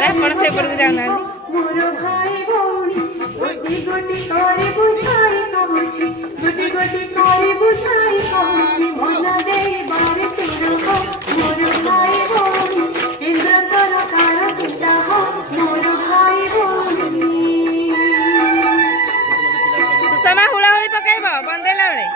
सारा अपन से पर जाना मोर भाई भौणी गोटी गोटी करे बुझाई कहूची गोटी गोटी करे बुझाई कहूची मन देई बारे सुर हो मोर भाई भौणी केंद्र सरकार चिंता हो मोर भाई भौणी सुषमा हुड़ा हुड़ी पकाइबो बंदेला बेले